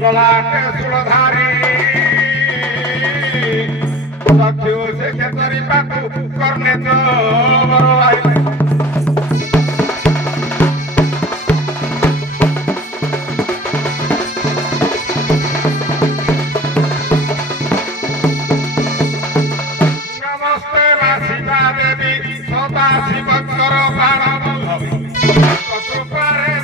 ললাটে চূড়ধারী চক্ষু সে ক্ষেত্রে পাকু কর্ণে তো বড় আইলে নমস্তে রাশিবা দেবী সদা শিবঙ্কর প্রাণ বল্লভী কৃপারে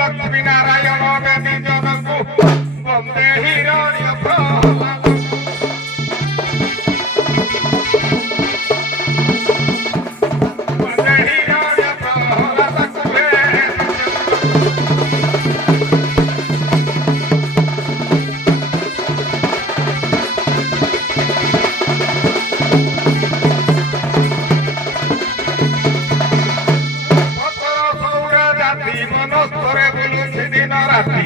লক্ষ্মী নারায়ণ বেদী জনকু বন্দে হিরণ্য প্রহ্লাদ বন্দে হিরণ্য প্রহ্লাদ কুবে মনস্তরে বুলুছি দিন রাতি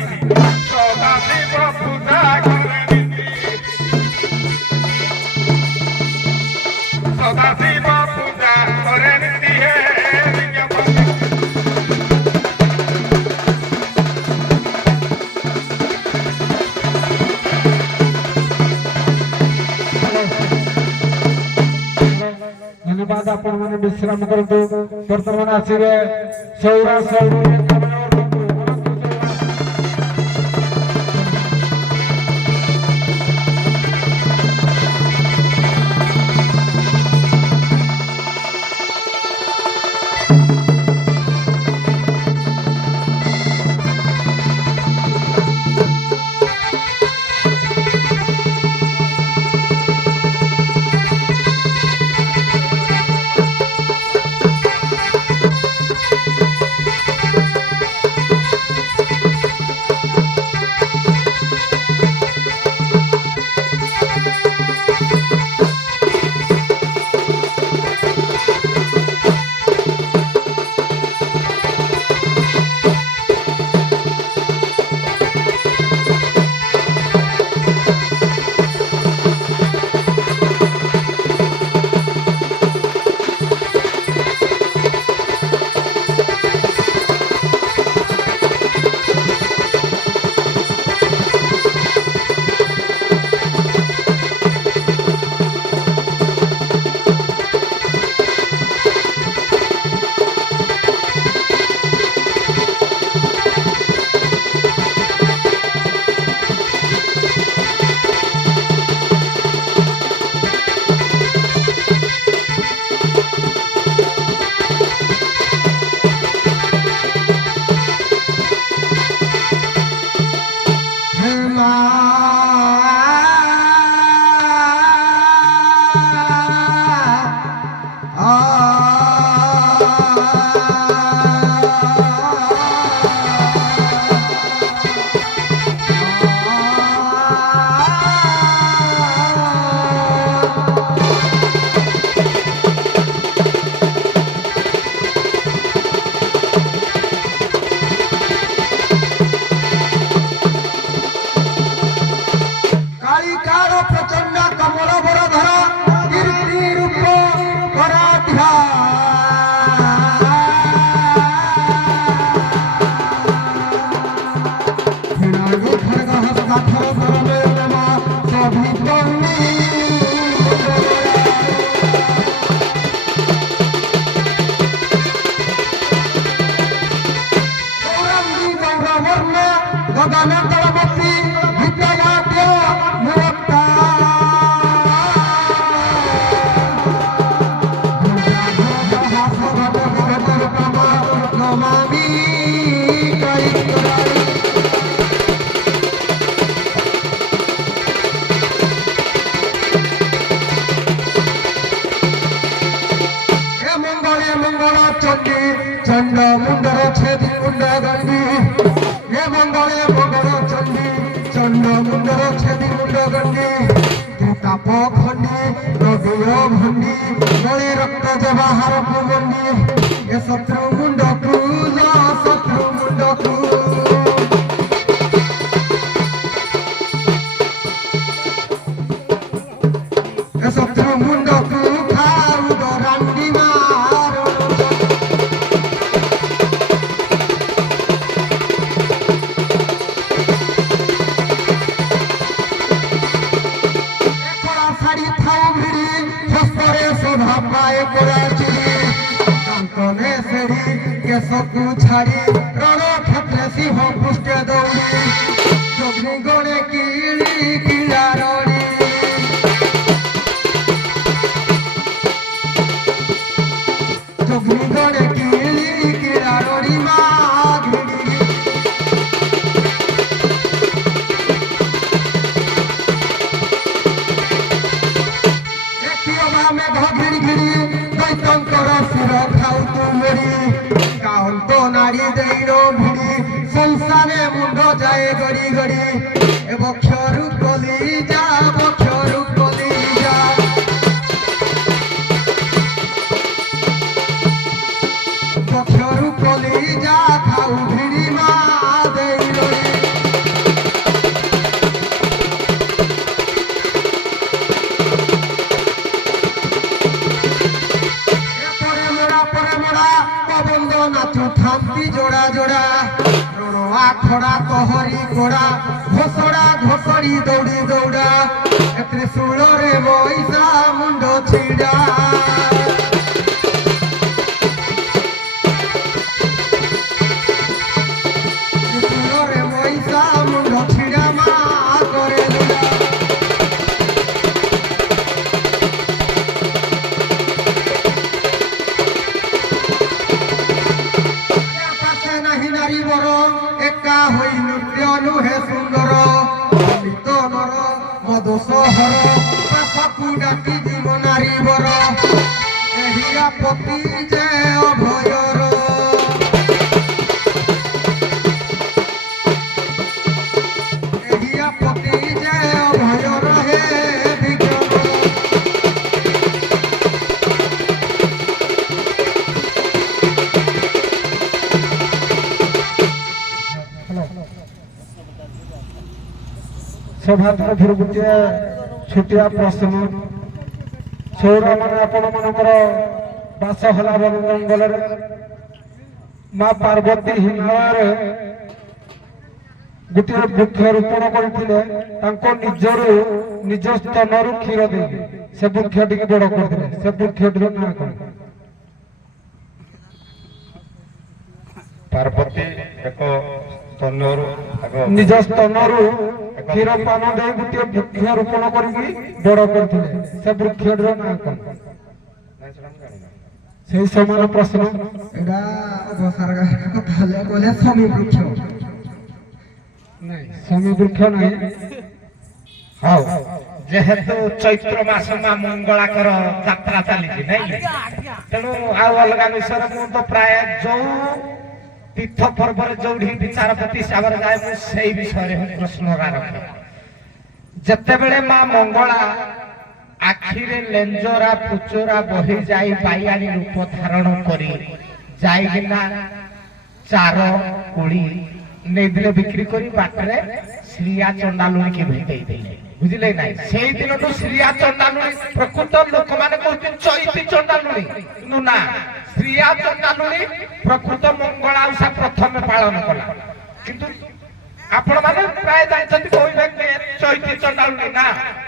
সদা শিব পূজা করে নীতি সদা শিব পূজা করে নীতি হে ধন্যবাদ আপন মানে বিশ্রাম করতু বর্তমান আসিবে সৌরা সৌর চণ্ড মুন্ডর ছেদি মুন্ড গণ্ডি হে মঙ্গলে মঙ্গল চণ্ডী চণ্ড মুন্ডর ছেদি মুন্ড গণ্ডি ত্রিতাপ খণ্ডি রবিয় ভণ্ডি গলে রক্ত জবাহার কুমণ্ডি এ শত্রু মুন্ডকু শত্রু মুন্ডকু এ শত্রু মুন্ডকু খাউ দরান্ডি মারো শাড়ি থাও ভিড়ি হস্তরে শোভা পায় করাচি কান্তনে সেড়ি কেশকু ছাড়ি রণ ক্ষেত্রে সিংহ পুষ্টে দৌড়ি জগ্নি গণে কিলি কিলা রড়ি জগ্নি গণে কিলি কিলা রড়ি মা ঘিড়ি মেঘ ঘিড়ি ঘিড়ি দৈত্যঙ্কর শির খাউ তুমড়ি কাহন্ত নারী দেইর ভিড়ি সংসারে মুন্ড যায় গড়ি গড়ি এ বক্ষরু কলি যা বক্ষরু কলি যা বক্ষরু কলি যা খাউ ভিড়ি মা দেইর নাচু থামতি জোড়া জোড়া রোড়া খড়া কহরি কোড়া ঘোষড়া ঘোষড়ি দৌড়ি দৌড়া ত্রিশূলরে বৈশা মুন্ড ছিড়া ত্রিশূলরে বৈশা মুন্ড ছিড়া মা করে লুড়া নারী বড় একা হই নৃত্য নুহে সুন্দর অমিত নর মধুসহর পাশাকু ডাকি জীব নারী বড় এহিরা পতি যে অভয়র এহিরা পতি যে অভয়র হে বিক্রম सभा तरफ गोटे छोटिया प्रश्न सौरा मान आपण मानकर बास हला वन जंगल माँ पार्वती हिमालय गोटे वृक्ष रोपण करते निजर निज स्तन क्षीर दे से वृक्ष टी बड़ करते से वृक्ष ना कौन पार्वती एक स्तनर निज स्तनर क्षीर पान दे गोटे वृक्ष रोपण कर बड़ करते से वृक्ष ना कौन से समान प्रश्न एडा बसार कथा बोले समी वृक्ष नहीं समी वृक्ष नहीं हाउ जेहेतु चैत्र मास मा मंगलाकर यात्रा चली नहीं तेणु आउ अलग विषय मु तो प्राय जो तीर्थ पर्व जो विचारपति हिसाब से जाए मुझे विषय प्रश्न रखे जिते बड़े माँ मंगला आखिरे लेंजरा पुचरा बही जाई बाइयाणी रूप धारण करी जाइना चार कोड़ी नहीं दिले बिक्री करी बाटरे श्रिया चंडालुणी की भेटई देले बुझिले नाही सेई दिन तो श्रिया चंडालुणी प्रकृत लोक माने कहते चैती चंडालुणी किंतु ना श्रिया चंडालुणी प्रकृत मंगला उषा प्रथम पालन कला किंतु आपण माने प्राय जानछथि कहबे चैती चंडालुणी ना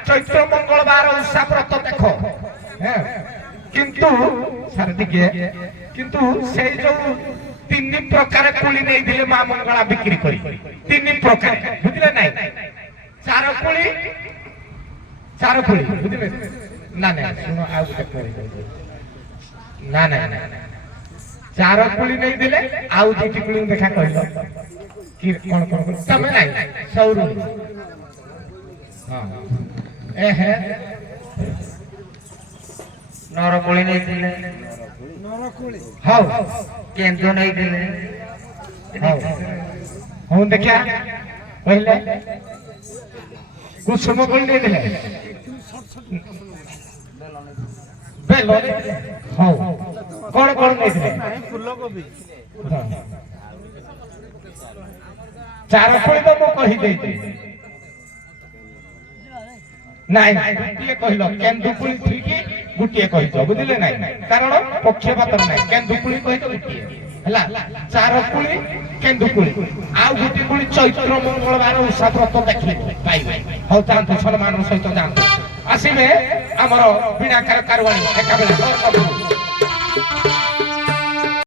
चैत्र मंगलवार उषा व्रत देखो किंतु सार दिगे किंतु सेई जो तीन प्रकार कुली नहीं दिले मां मंगला बिक्री करी तीन प्रकार बुझले नाही चार कुली बुझले ना ना सुनो आ गुटे करी ना ना ना चार कुली नहीं दिले आउ जेटी कुली देखा कहलो कि कोन कोन तमे नाही सौरु हां ए है नर कुली नहीं दिले ହଉ କେନ୍ଦୁ ନେଇଥିଲେ ହଉ ଦେଖିଆ କହିଲେ କୁସୁମ କୋଳି ନେଇଥିଲେ ବେଲ ହଉ କଣ କଣ ନେଇଥିଲେ ଚାର କୋଳି ତ ମୁଁ କହିଦେଇଛି ନାଇଁ ଗୋଟିଏ କହିଲ କେନ୍ଦୁକୁଳି ଠିକ ଗୋଟିଏ କହିଛ ବୁଝିଲେ ନାଇଁ କାରଣ ପକ୍ଷପାତ ନାହିଁ କେନ୍ଦୁକୁଳି କହିଛ ଗୋଟିଏ ହେଲା ଚାରକୁଳି କେନ୍ଦୁକୁଳି ଆଉ ଗୋଟିଏ କୁଳି ଚୈତ୍ର ମଙ୍ଗଳବାର ଉଷା ବ୍ରତ ଦେଖିଲେ ପାଇବେ ହଉ ଯାଆନ୍ତୁ ସମ୍ମାନର ସହିତ ଯାଆନ୍ତୁ ଆସିବେ ଆମର ବିଣାକାର କାରୁଆଣୀ ଏକାବେଳେ